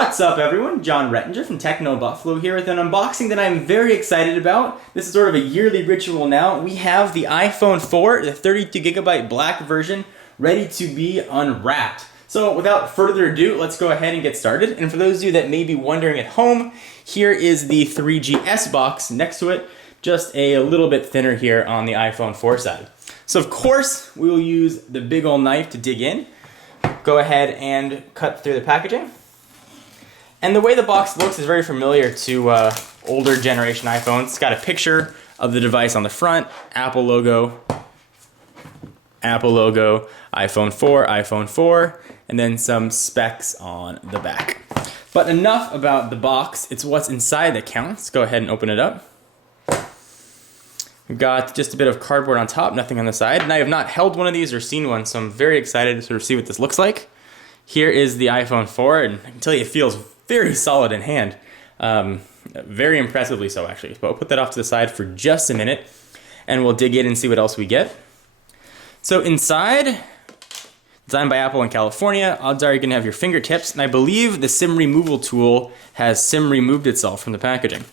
What's up everyone, John Rettinger from Techno Buffalo here with an unboxing that I'm very excited about. This is sort of a yearly ritual now. We have the iPhone 4, the 32GB black version, ready to be unwrapped. So without further ado, let's go ahead and get started. And for those of you that may be wondering at home, here is the 3GS box next to it, just a little bit thinner here on the iPhone 4 side. So of course, we will use the big old knife to dig in. Go ahead and cut through the packaging. And the way the box looks is very familiar to older generation iPhones. It's got a picture of the device on the front, Apple logo, iPhone 4, and then some specs on the back. But enough about the box, it's what's inside that counts. Go ahead and open it up. We've got just a bit of cardboard on top, nothing on the side. And I have not held one of these or seen one, so I'm very excited to sort of see what this looks like. Here is the iPhone 4, and I can tell you it feels very solid in hand. Very impressively so, actually. But we'll put that off to the side for just a minute, and we'll dig in and see what else we get. So inside, designed by Apple in California, odds are you're going to have your fingertips, and I believe the SIM removal tool has SIM removed itself from the packaging.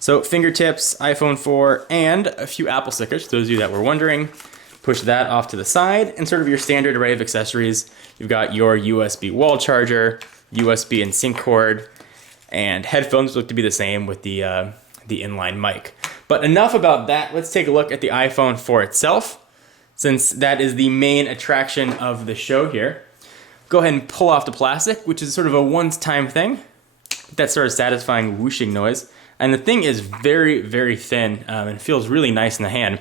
So fingertips, iPhone 4, and a few Apple stickers, for those of you that were wondering. Push that off to the side, and sort of your standard array of accessories. You've got your USB wall charger, USB and sync cord, and headphones look to be the same with the inline mic. But enough about that, let's take a look at the iPhone 4 itself, since that is the main attraction of the show here. Go ahead and pull off the plastic, which is sort of a one-time thing. That sort of satisfying whooshing noise. And the thing is very, very thin and feels really nice in the hand.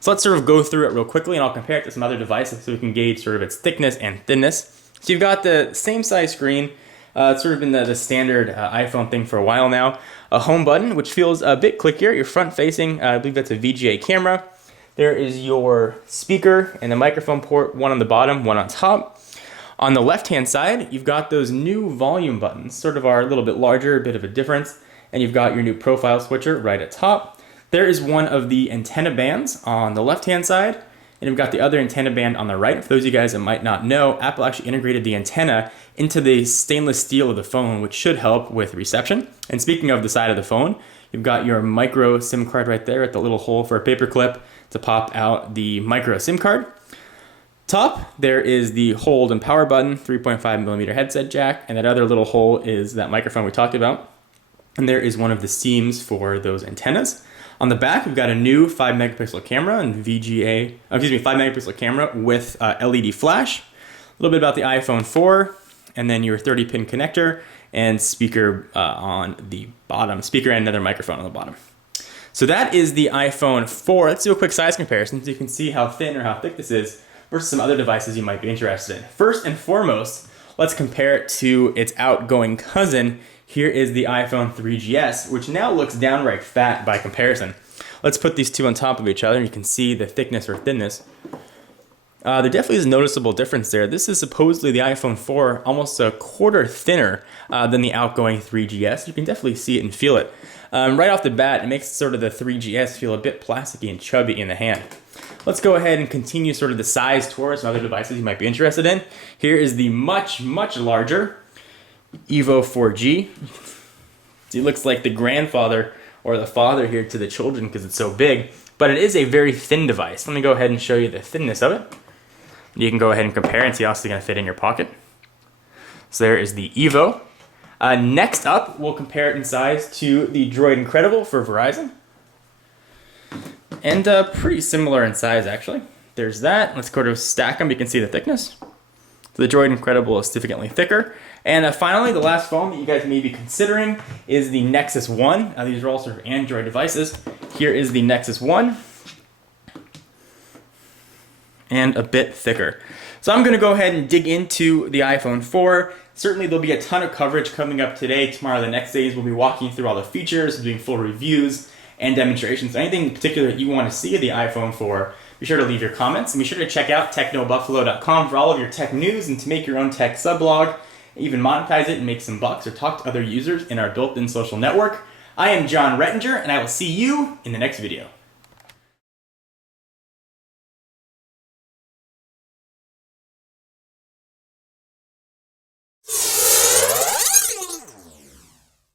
So let's sort of go through it real quickly, and I'll compare it to some other devices so we can gauge sort of its thickness and thinness. So you've got the same size screen. It's sort of been the standard iPhone thing for a while now. A home button, which feels a bit clickier. You're front facing, I believe that's a VGA camera. There is your speaker and the microphone port, one on the bottom, one on top. On the left-hand side, you've got those new volume buttons, sort of are a little bit larger, a bit of a difference. And you've got your new profile switcher right at top. There is one of the antenna bands on the left-hand side, and you've got the other antenna band on the right. For those of you guys that might not know, Apple actually integrated the antenna into the stainless steel of the phone, which should help with reception. And speaking of the side of the phone, you've got your micro SIM card right there at the little hole for a paper clip to pop out the micro SIM card. Top, there is the hold and power button, 3.5mm headset jack, and that other little hole is that microphone we talked about. And there is one of the seams for those antennas. On the back, we've got a new 5-megapixel camera and 5-megapixel camera with LED flash. A little bit about the iPhone 4, and then your 30-pin connector and speaker on the bottom. Speaker and another microphone on the bottom. So that is the iPhone 4. Let's do a quick size comparison so you can see how thin or how thick this is versus some other devices you might be interested in. First and foremost, let's compare it to its outgoing cousin. Here is the iPhone 3GS, which now looks downright fat by comparison. Let's put these two on top of each other and you can see the thickness or thinness. There definitely is a noticeable difference there. This is supposedly the iPhone 4, almost a quarter thinner than the outgoing 3GS. You can definitely see it and feel it. Right off the bat, it makes sort of the 3GS feel a bit plasticky and chubby in the hand. Let's go ahead and continue sort of the size tours and other devices you might be interested in. Here is the much, much larger Evo 4G. It looks like the grandfather or the father here to the children because it's so big, but it is a very thin device. Let me go ahead and show you the thinness of it. You can go ahead and compare and see how it's going to fit in your pocket. So there is the Evo. Next up, we'll compare it in size to the Droid Incredible for Verizon. And pretty similar in size, actually. There's that. Let's go to stack them. You can see the thickness. So the Droid Incredible is significantly thicker. And finally, the last phone that you guys may be considering is the Nexus 1. These are all sort of Android devices. Here is the Nexus 1. And a bit thicker. So I'm going to go ahead and dig into the iPhone 4. Certainly there'll be a ton of coverage coming up today, tomorrow, the next days. We'll be walking through all the features, doing full reviews and demonstrations. Anything in particular that you want to see of the iPhone 4, be sure to leave your comments. And be sure to check out technobuffalo.com for all of your tech news and to make your own tech sublog, even monetize it and make some bucks or talk to other users in our built-in social network. I am John Rettinger, and I will see you in the next video.